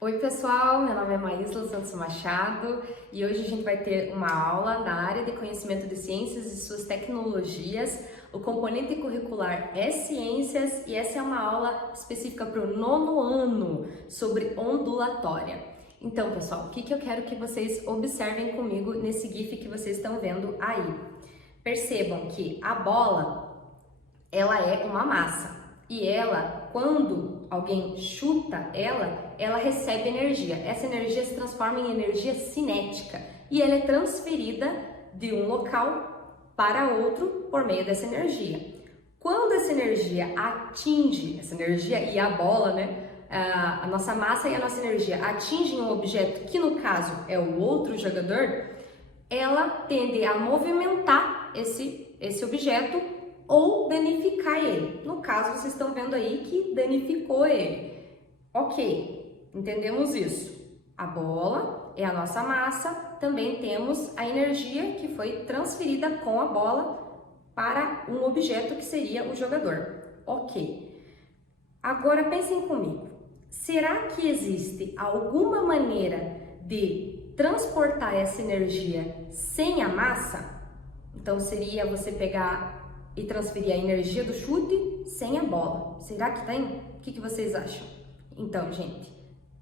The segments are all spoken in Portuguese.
Oi pessoal, meu nome é Maísla Santos Machado e hoje a gente vai ter uma aula na área de conhecimento de ciências e suas tecnologias. O componente curricular é ciências e essa é uma aula específica para o 9º ano sobre ondulatória. Então pessoal, o que eu quero que vocês observem comigo nesse GIF que vocês estão vendo aí? Percebam que a bola, ela é uma massa e ela, quando alguém chuta ela recebe energia. Essa energia se transforma em energia cinética e ela é transferida de um local para outro por meio dessa energia. Quando essa energia atinge, essa energia e a bola, a nossa massa e a nossa energia atingem um objeto, que no caso é o outro jogador, ela tende a movimentar esse objeto ou danificar ele. No caso, vocês estão vendo aí que danificou ele. Ok, entendemos isso. A bola é a nossa massa, também temos a energia que foi transferida com a bola para um objeto que seria o jogador. Ok. Agora pensem comigo. Será que existe alguma maneira de transportar essa energia sem a massa? Então seria você pegar e transferir a energia do chute sem a bola. Será que tem? O que vocês acham? Então, gente,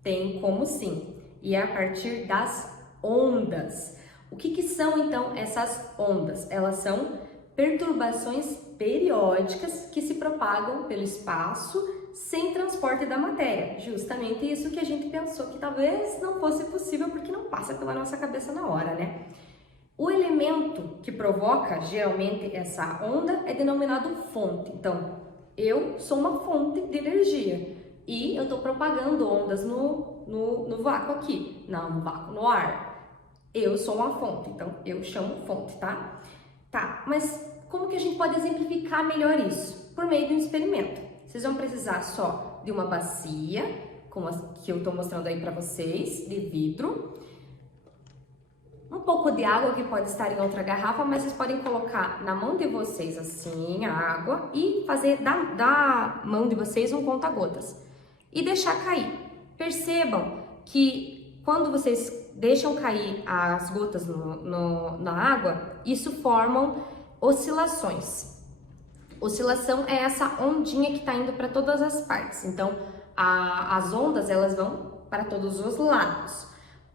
tem como sim. E é a partir das ondas. O que são, então, essas ondas? Elas são perturbações periódicas que se propagam pelo espaço sem transporte da matéria. Justamente isso que a gente pensou que talvez não fosse possível porque não passa pela nossa cabeça na hora, né? O elemento que provoca geralmente essa onda é denominado fonte. Então, eu sou uma fonte de energia e eu estou propagando ondas no vácuo aqui, não no vácuo, no ar. Eu sou uma fonte, então eu chamo fonte, tá? Tá, mas como que a gente pode exemplificar melhor isso? Por meio de um experimento. Vocês vão precisar só de uma bacia, como as que eu estou mostrando aí para vocês, de vidro. Um pouco de água que pode estar em outra garrafa, mas vocês podem colocar na mão de vocês assim a água e fazer da mão de vocês um conta-gotas e deixar cair. Percebam que quando vocês deixam cair as gotas na água, isso formam oscilações. Oscilação é essa ondinha que está indo para todas as partes. Então, as ondas elas vão para todos os lados.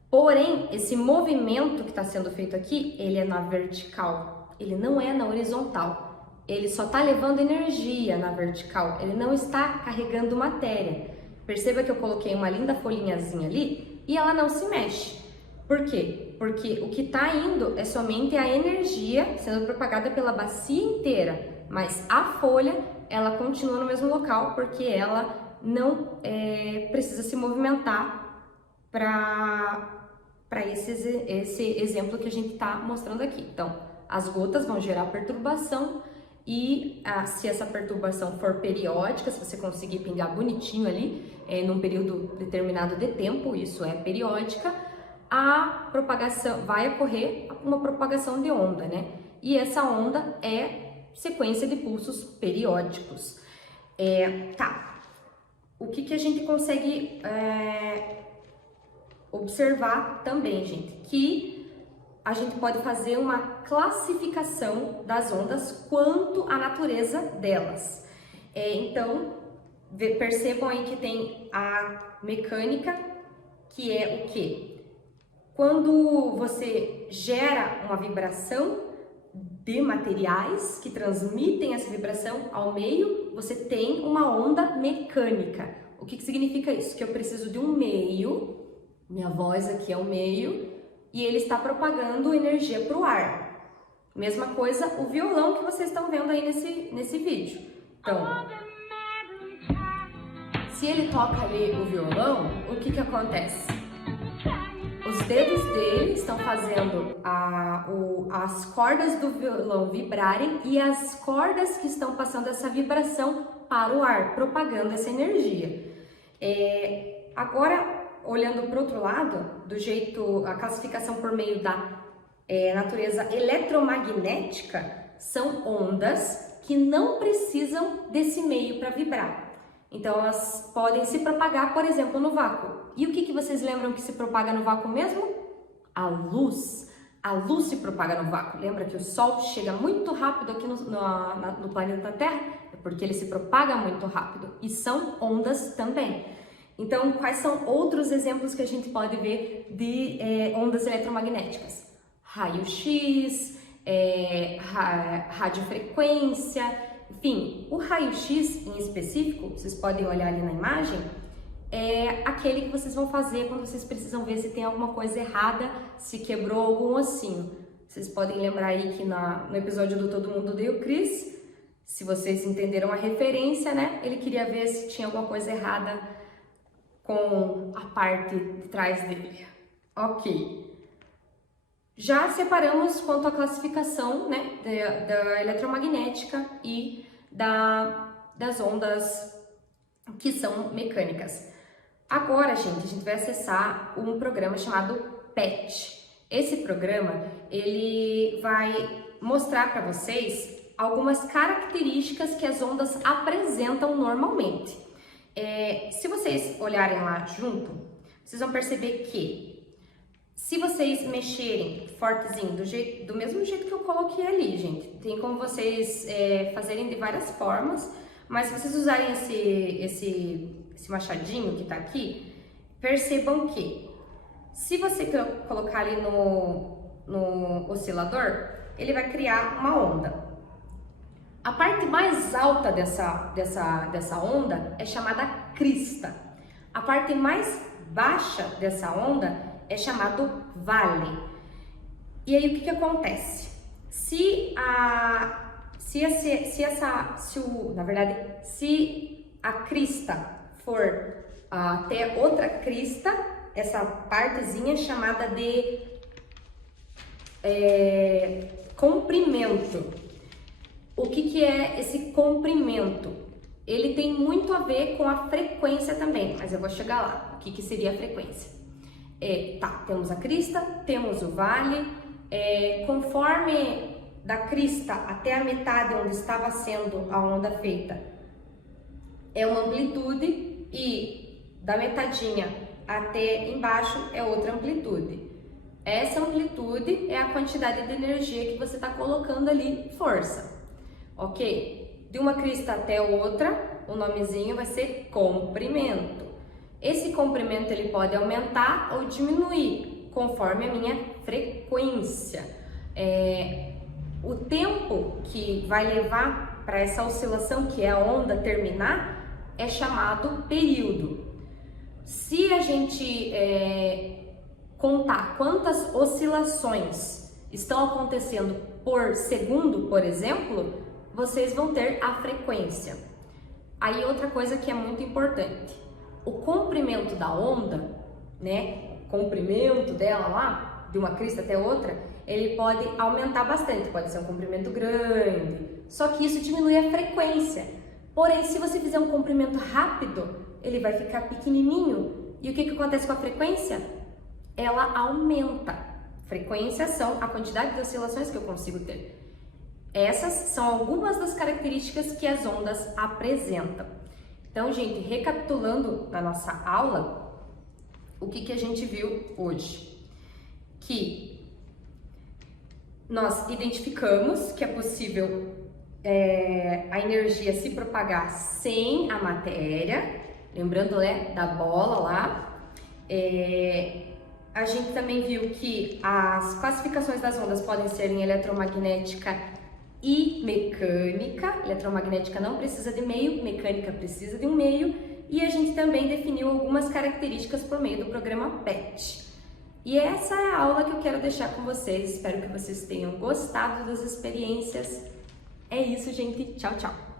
Porém, esse movimento que está sendo feito aqui, ele é na vertical, ele não é na horizontal. Ele só está levando energia na vertical, ele não está carregando matéria. Perceba que eu coloquei uma linda folhinhazinha ali e ela não se mexe. Por quê? Porque o que está indo é somente a energia sendo propagada pela bacia inteira, mas a folha, ela continua no mesmo local porque ela não precisa se movimentar para esse exemplo que a gente está mostrando aqui. Então, as gotas vão gerar perturbação e se essa perturbação for periódica, se você conseguir pingar bonitinho ali, num período determinado de tempo, isso é periódica, a propagação vai ocorrer uma propagação de onda, né? E essa onda é sequência de pulsos periódicos. Tá. O que a gente consegue observar também, gente, que a gente pode fazer uma classificação das ondas quanto à natureza delas. Então, percebam aí que tem a mecânica, que é o quê? Quando você gera uma vibração de materiais que transmitem essa vibração ao meio, você tem uma onda mecânica. O que significa isso? Que eu preciso de um meio. Minha voz aqui é o meio e ele está propagando energia para o ar. Mesma coisa o violão que vocês estão vendo aí nesse vídeo. Então, se ele toca ali o violão, o que acontece? Os dedos dele estão fazendo as cordas do violão vibrarem e as cordas que estão passando essa vibração para o ar, propagando essa energia. Agora, olhando para o outro lado, a classificação por meio da natureza eletromagnética, são ondas que não precisam desse meio para vibrar. Então elas podem se propagar, por exemplo, no vácuo. E o que vocês lembram que se propaga no vácuo mesmo? A luz. A luz se propaga no vácuo. Lembra que o Sol chega muito rápido aqui no planeta Terra? É porque ele se propaga muito rápido. E são ondas também. Então, quais são outros exemplos que a gente pode ver de ondas eletromagnéticas? Raio-X, radiofrequência, enfim. O raio-X em específico, vocês podem olhar ali na imagem, é aquele que vocês vão fazer quando vocês precisam ver se tem alguma coisa errada, se quebrou algum ossinho. Vocês podem lembrar aí que no episódio do Todo Mundo Odeia o Chris, se vocês entenderam a referência, né? Ele queria ver se tinha alguma coisa errada com a parte de trás dele. Ok. Já separamos quanto à classificação, né, da eletromagnética e das ondas que são mecânicas. Agora, gente, a gente vai acessar um programa chamado PET. Esse programa, ele vai mostrar para vocês algumas características que as ondas apresentam normalmente. Se vocês olharem lá junto, vocês vão perceber que se vocês mexerem fortezinho, do mesmo jeito que eu coloquei ali, gente, tem como vocês fazerem de várias formas, mas se vocês usarem esse machadinho que tá aqui, percebam que se você colocar ali no oscilador, ele vai criar uma onda. A parte mais alta dessa onda é chamada crista. A parte mais baixa dessa onda é chamado vale. E aí o que acontece? Se a crista for até outra crista, essa partezinha é chamada de comprimento. O que é esse comprimento? Ele tem muito a ver com a frequência também, mas eu vou chegar lá. O que seria a frequência? Temos a crista, temos o vale, conforme da crista até a metade onde estava sendo a onda feita é uma amplitude e da metadinha até embaixo é outra amplitude. Essa amplitude é a quantidade de energia que você está colocando ali, força. Ok? De uma crista até outra, o nomezinho vai ser comprimento. Esse comprimento ele pode aumentar ou diminuir conforme a minha frequência. O tempo que vai levar para essa oscilação, que é a onda, terminar, é chamado período. Se a gente contar quantas oscilações estão acontecendo por segundo, por exemplo, vocês vão ter a frequência. Aí outra coisa que é muito importante, o comprimento da onda, né, o comprimento dela lá, de uma crista até outra, ele pode aumentar bastante, pode ser um comprimento grande, só que isso diminui a frequência. Porém, se você fizer um comprimento rápido, ele vai ficar pequenininho. E o que acontece com a frequência? Ela aumenta. Frequências são a quantidade de oscilações que eu consigo ter. Essas são algumas das características que as ondas apresentam. Então, gente, recapitulando na nossa aula, o que a gente viu hoje? Que nós identificamos que é possível a energia se propagar sem a matéria, lembrando, né, da bola lá. A gente também viu que as classificações das ondas podem ser em eletromagnética e mecânica. Eletromagnética não precisa de meio, mecânica precisa de um meio. E a gente também definiu algumas características por meio do programa PET. E essa é a aula que eu quero deixar com vocês. Espero que vocês tenham gostado das experiências. É isso, gente. Tchau, tchau!